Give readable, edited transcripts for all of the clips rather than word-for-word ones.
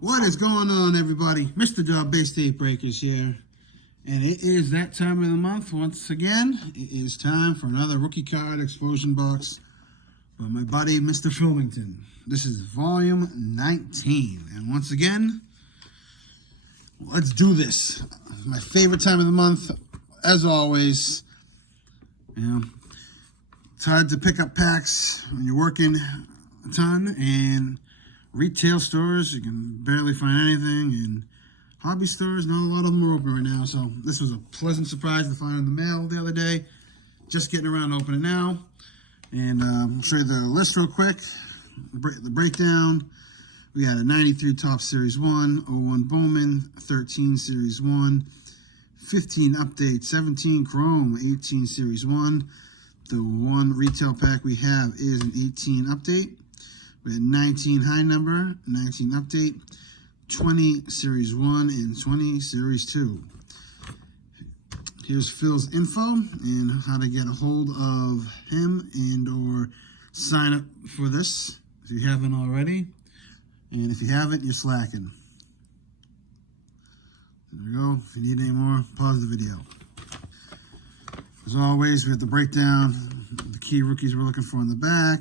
What is going on, everybody? Mr. Dub Bay State Breakers here. And it is that time of the month once again. It is time for another rookie card explosion box by my buddy, Mr. Philmington. This is volume 19. And once again, let's do this. My favorite time of the month, as always. You know, it's hard to pick up packs when you're working a ton, and retail stores, you can barely find anything, and hobby stores, not a lot of them are open right now, so this was a pleasant surprise to find in the mail the other day. Just getting around to opening now, and I'll show you the list real quick, the breakdown. We got a 93 Top Series 1, 01 Bowman, 13 Series 1, 15 Update, 17 Chrome, 18 Series 1. The one retail pack we have is an 18 Update. We had 19 high number, 19 update, 20 series 1, and 20 series 2. Here's Phil's info and how to get a hold of him and or sign up for this if you haven't already. And if you haven't, you're slacking. There we go. If you need any more, pause the video. As always, we have the breakdown, the key rookies we're looking for in the back.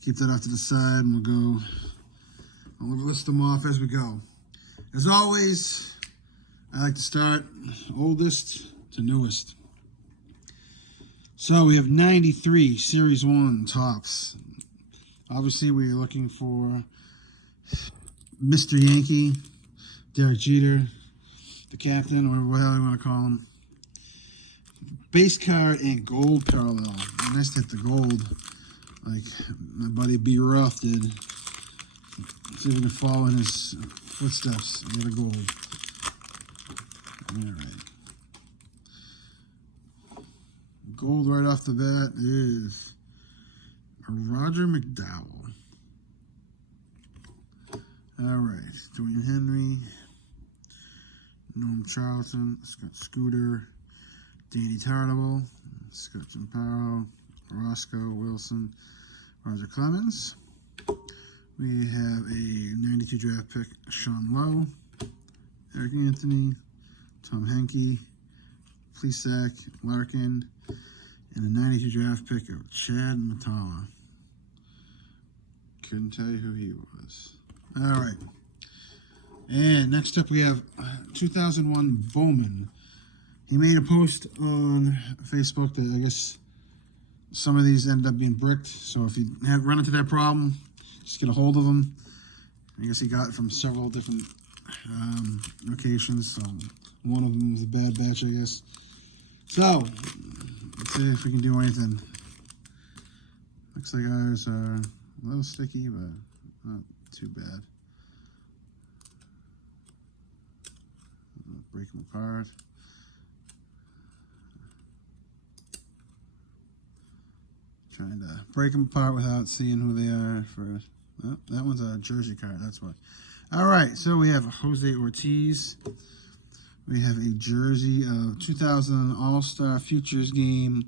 Keep that off to the side, and we'll list them off as we go. As always, I like to start oldest to newest. So we have 93 Series 1 Tops. Obviously, we're looking for Mr. Yankee, Derek Jeter, the captain, or whatever the hell you want to call him. Base card and gold parallel. Nice to hit the gold, like my buddy B. Ruff did. See if we can follow in his footsteps and get a gold. Alright. Gold right off the bat is a Roger McDowell. Alright. Dwayne Henry, Noam Charlton, Scott Scooter, Danny Tartable, Scott Champaro, Roscoe Wilson, Roger Clemens. We have a 92 draft pick, Sean Lowe, Eric Anthony, Tom Henke, Plesac, Larkin, and a 92 draft pick of Chad Matala. Couldn't tell you who he was. All right. And next up we have 2001 Bowman. He made a post on Facebook that I guess some of these ended up being bricked. So if you have run into that problem, just get a hold of them. I guess he got it from several different locations. So one of them was a bad batch, I guess. So let's see if we can do anything. Looks like ours are a little sticky, but not too bad. Break them apart. Trying to break them apart without seeing who they are first. Oh, that one's a jersey card, that's why. All right, so we have Jose Ortiz. We have a jersey of 2000 All-Star Futures game,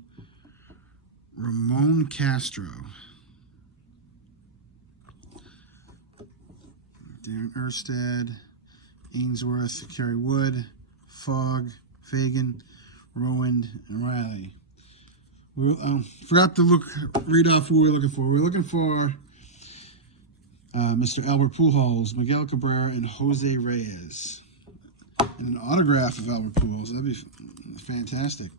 Ramon Castro. Darren Erstad, Ainsworth, Kerry Wood, Fogg, Fagan, Rowand, and Riley. Forgot to read off who we're looking for. We're looking for Mr. Albert Pujols, Miguel Cabrera, and Jose Reyes. And an autograph of Albert Pujols. That'd be fantastic.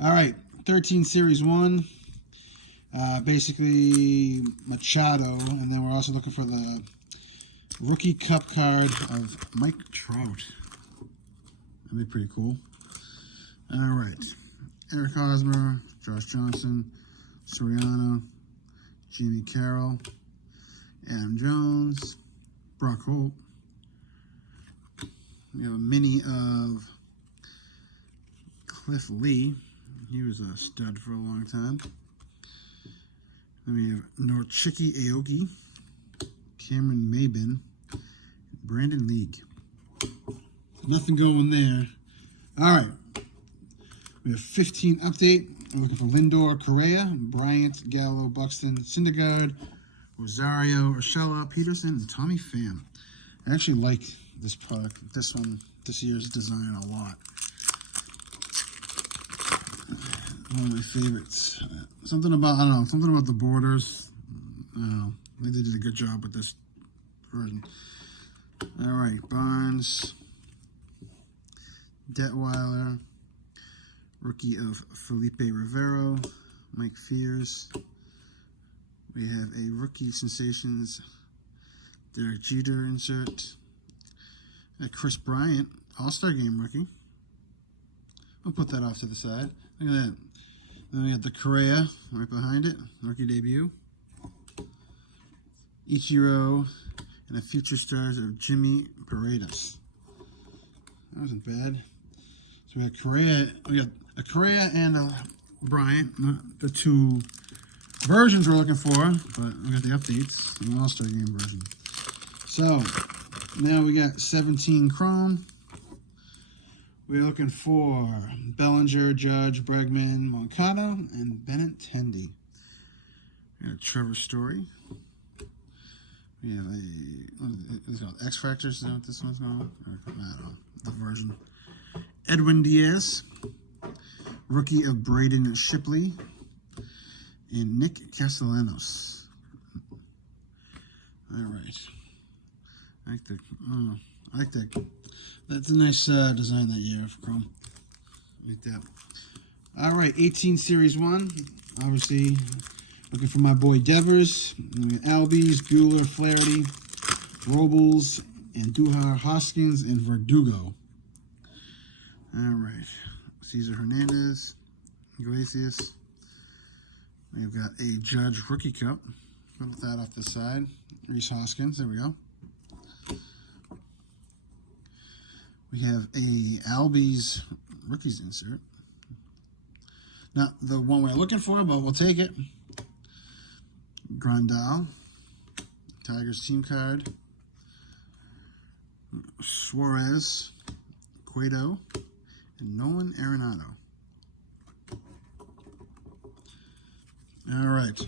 All right, 13 Series 1. Basically Machado. And then we're also looking for the Rookie Cup card of Mike Trout. That'd be pretty cool. All right. Eric Hosmer, Josh Johnson, Soriano, Jimmy Carroll, Adam Jones, Brock Holt. We have a mini of Cliff Lee. He was a stud for a long time. Then we have Norchiki Aoki, Cameron Maybin, Brandon League. Nothing going there. All right. We have 15 update. We're looking for Lindor, Correa, Bryant, Gallo, Buxton, Syndergaard, Rosario, Urshela, Peterson, and Tommy Pham. I actually like this product, this year's design a lot. One of my favorites. Something about, I don't know, something about the borders. I don't know. I think they did a good job with this version. All right, Barnes, Detweiler, rookie of Felipe Rivero, Mike Fears. We have a rookie sensations, Derek Jeter insert. A Chris Bryant, All-Star Game rookie. We'll put that off to the side. Look at that. Then we got the Correa right behind it, rookie debut. Ichiro and a future stars of Jimmy Paredes. That wasn't bad. So we got Correa. We got a Correa and a Bryant, not the two versions we're looking for, but we got the updates, an All-Star Game version. So now we got 17 Chrome. We're looking for Bellinger, Judge, Bregman, Moncada, and Bennett Tendy. We got Trevor Story. We have what is it called? X Factors, is that what this one's called? I don't know, the version. Edwin Diaz, rookie of Braden Shipley, and Nick Castellanos. All right. I like that. That's a nice design that year for Chrome. Like that. All right, 18 Series 1. Obviously, looking for my boy Devers. Albies, Bueller, Flaherty, Robles, and Duhar Hoskins, and Verdugo. All right. Cesar Hernandez, Iglesias. We've got a Judge Rookie Cup. Put that off the side. Reese Hoskins, there we go. We have a Albies Rookies insert. Not the one we're looking for, but we'll take it. Grandal, Tigers team card. Suarez, Cueto, and Nolan Arenado. All right.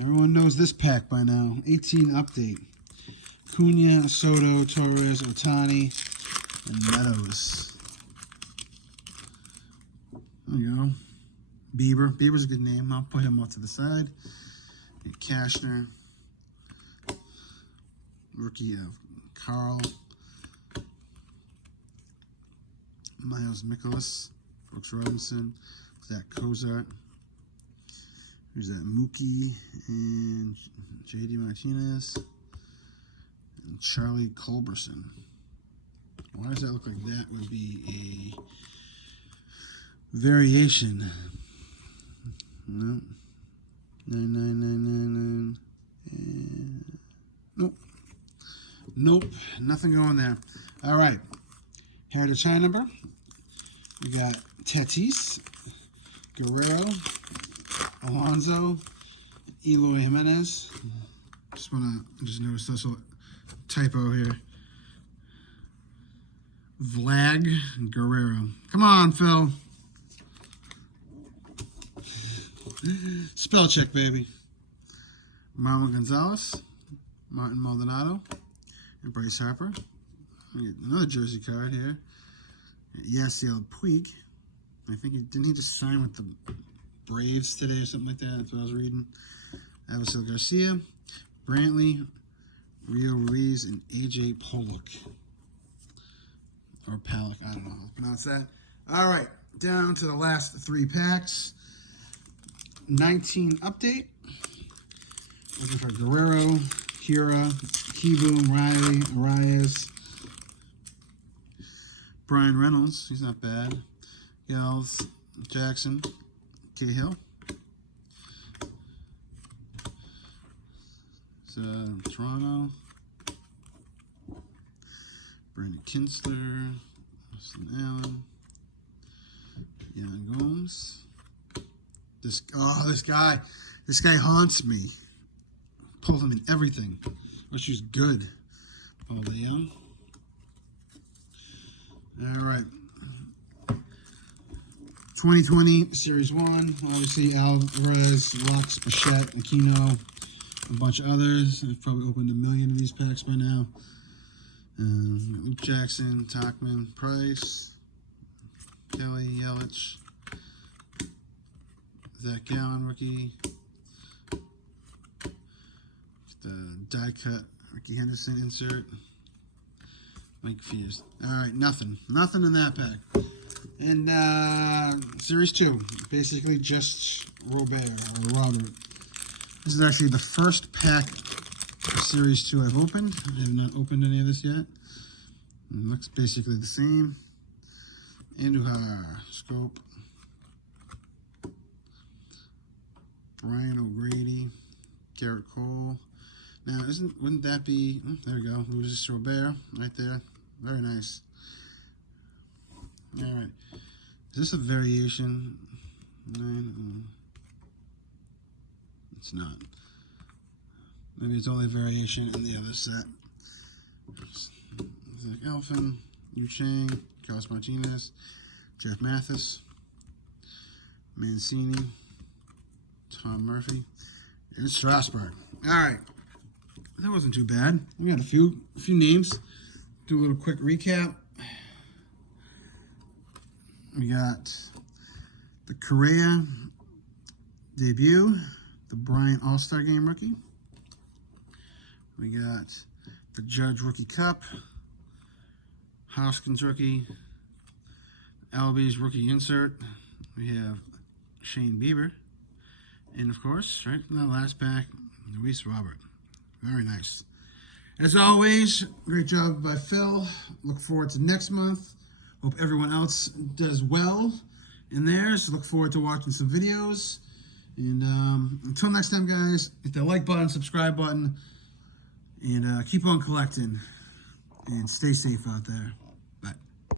Everyone knows this pack by now. 18 update. Cunha, Soto, Torres, Otani, and Meadows. There you go. Bieber. Bieber's a good name. I'll put him off to the side. Cashner. Rookie of Carl. Miles Mikolas. Brooks Robinson. Zach Cozart. There's that Mookie and J.D. Martinez. And Charlie Culberson. Why does that look like that would be a variation? No. 9999. Nope. Nope. Nothing going there. All right. Heritage high number. We got Tatis, Guerrero, Alonso, Eloy Jimenez. Just noticed this little typo here. Vlad Guerrero. Come on, Phil. Spell check, baby. Marlon Gonzalez, Martin Maldonado, and Bryce Harper. We get another jersey card here. Yasiel Puig. I think didn't he just sign with the Braves today or something like that? That's what I was reading. Avisail Garcia, Brantley, Rio Ruiz, and AJ Pollock. Or Pollock, I don't know how to pronounce that. All right, down to the last three packs. 19 update. Looking for Guerrero, Kira, Kieboom, Riley, Arias, Brian Reynolds, he's not bad. Yells, Jackson, Cahill. Toronto. Brandon Kinsler, Austin Allen, Yan Gomes. This guy haunts me. Pulled him in everything. Wish he was good. Paul Leon. All right. 2020 Series 1. Obviously, Alvarez, Lux, Bichette, Aquino, a bunch of others. I've probably opened 1 million of these packs by now. Luke Jackson, Tachman, Price, Kelly, Yelich, Zach Gallen rookie, the die cut Ricky Henderson insert, Mike Fierce. All right, nothing in that pack. And Series 2, basically just Robert. This is actually the first pack of Series 2 I've opened. I have not opened any of this yet. It looks basically the same. Andujar, Scope, Brian O'Grady, Garrett Cole. Now, wouldn't that be? There we go. Luis Robert right there. Very nice. All right. Is this a variation? It's not. Maybe it's only a variation in the other set. Zach Elfin, Yu Chang, Carlos Martinez, Jeff Mathis, Mancini, Tom Murphy, and Strasburg. All right. That wasn't too bad. We got a few names. Do a little quick recap. We got the Correa debut, the Bryant All-Star Game rookie. We got the Judge Rookie Cup, Hoskins rookie, Albies rookie insert. We have Shane Bieber. And of course, right from that last pack, Luis Robert. Very nice. As always, great job by Phil. Look forward to next month. Hope everyone else does well in theirs. Look forward to watching some videos. And until next time, guys, hit that like button, subscribe button, and keep on collecting. And stay safe out there.